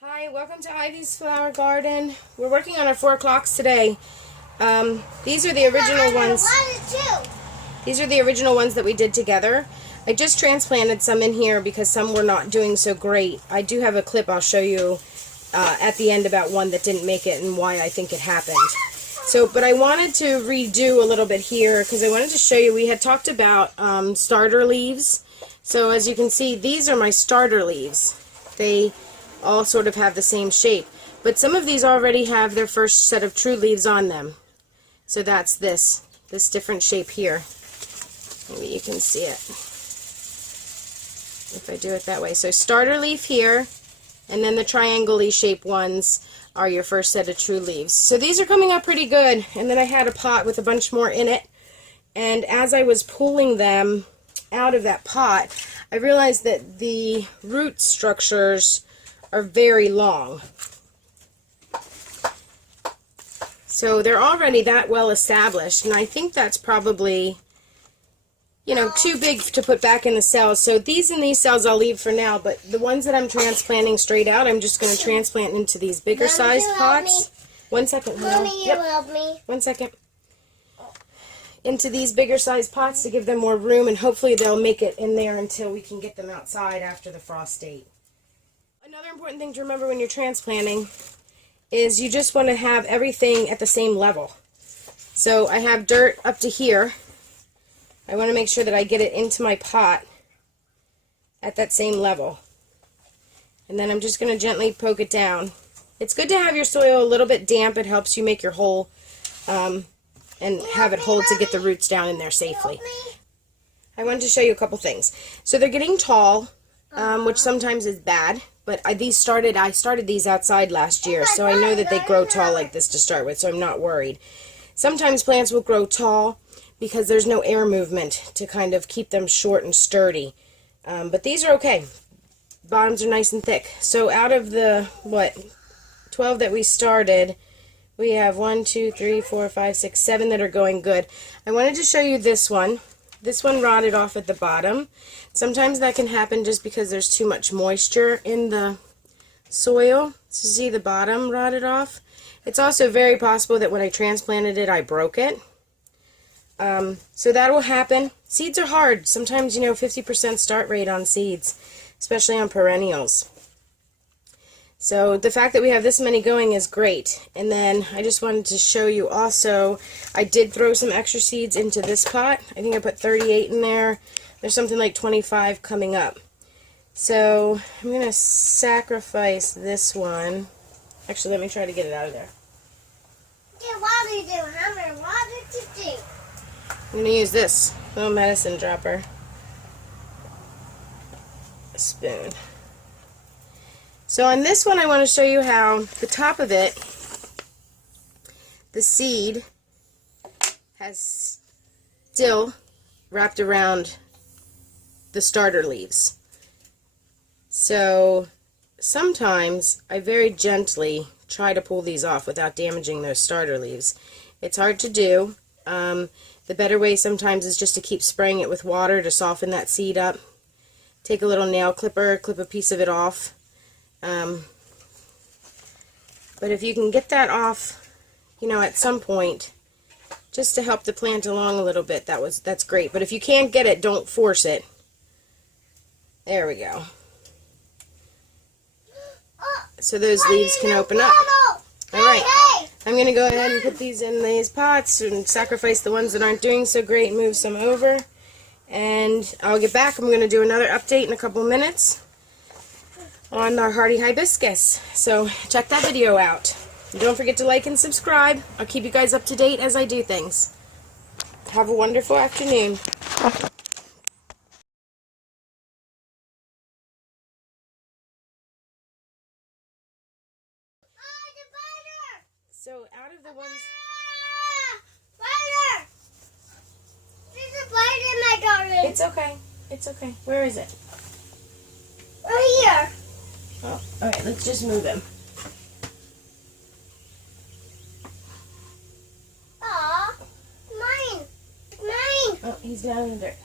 Hi, welcome to Ivy's Flower Garden. We're working on our 4 o'clocks today. These are the original ones. These are the original ones that we did together. I just transplanted some in here because some were not doing so great. I do have a clip I'll show you at the end about one that didn't make it and why I think it happened. But I wanted to redo a little bit here because I wanted to show you, we had talked about starter leaves. So as you can see, these are my starter leaves. They all sort of have the same shape. But some of these already have their first set of true leaves on them. So that's this different shape here. Maybe you can see it if I do it that way. So starter leaf here, and then the triangle-y shaped ones are your first set of true leaves. So these are coming up pretty good. And then I had a pot with a bunch more in it. And as I was pulling them out of that pot, I realized that the root structures are very long. So they're already that well established, and I think that's probably, you know, too big to put back in the cells. So these cells I'll leave for now, but the ones that I'm transplanting straight out, I'm just going to transplant into these bigger sized pots. 1 second, Mommy, you help me. 1 second. Into these bigger sized pots to give them more room, and hopefully they'll make it in there until we can get them outside after the frost date. Another important thing to remember when you're transplanting is you just want to have everything at the same level. So I have dirt up to here. I want to make sure that I get it into my pot at that same level. And then I'm just going to gently poke it down. It's good to have your soil a little bit damp. It helps you make your hole and have it hold to get the roots down in there safely. I wanted to show you a couple things. So they're getting tall, which sometimes is bad. But I started these outside last year, so I know that they grow tall like this to start with, so I'm not worried. Sometimes plants will grow tall because there's no air movement to kind of keep them short and sturdy. But these are okay. Bottoms are nice and thick. So out of the, 12 that we started, we have 1, 2, 3, 4, 5, 6, 7 that are going good. I wanted to show you this one. This one rotted off at the bottom. Sometimes that can happen just because there's too much moisture in the soil. So see the bottom rotted off? It's also very possible that when I transplanted it, I broke it. So that will happen. Seeds are hard. Sometimes, 50% start rate on seeds, especially on perennials. So the fact that we have this many going is great. And then I just wanted to show you also, I did throw some extra seeds into this pot. I think I put 38 in there. There's something like 25 coming up. So I'm going to sacrifice this one. Actually, let me try to get it out of there. I'm going to use this little medicine dropper. A spoon. So on this one, I want to show you how the top of it, the seed, has still wrapped around the starter leaves. So sometimes I very gently try to pull these off without damaging those starter leaves. It's hard to do. The better way sometimes is just to keep spraying it with water to soften that seed up. Take a little nail clipper, clip a piece of it off. But if you can get that off, at some point, just to help the plant along a little bit, that's great. But if you can't get it, don't force it. There we go. So those leaves can open up. Alright, I'm going to go ahead and put these in these pots and sacrifice the ones that aren't doing so great, move some over. And I'll get back. I'm going to do another update in a couple minutes on our hardy hibiscus. So check that video out. And don't forget to like and subscribe. I'll keep you guys up to date as I do things. Have a wonderful afternoon. So out of the ones... Spider! There's a spider in my garden. It's okay. It's okay. Where is it? Right here. Oh, alright, let's just move him. Aw, mine. Mine. Oh, he's down in the dirt.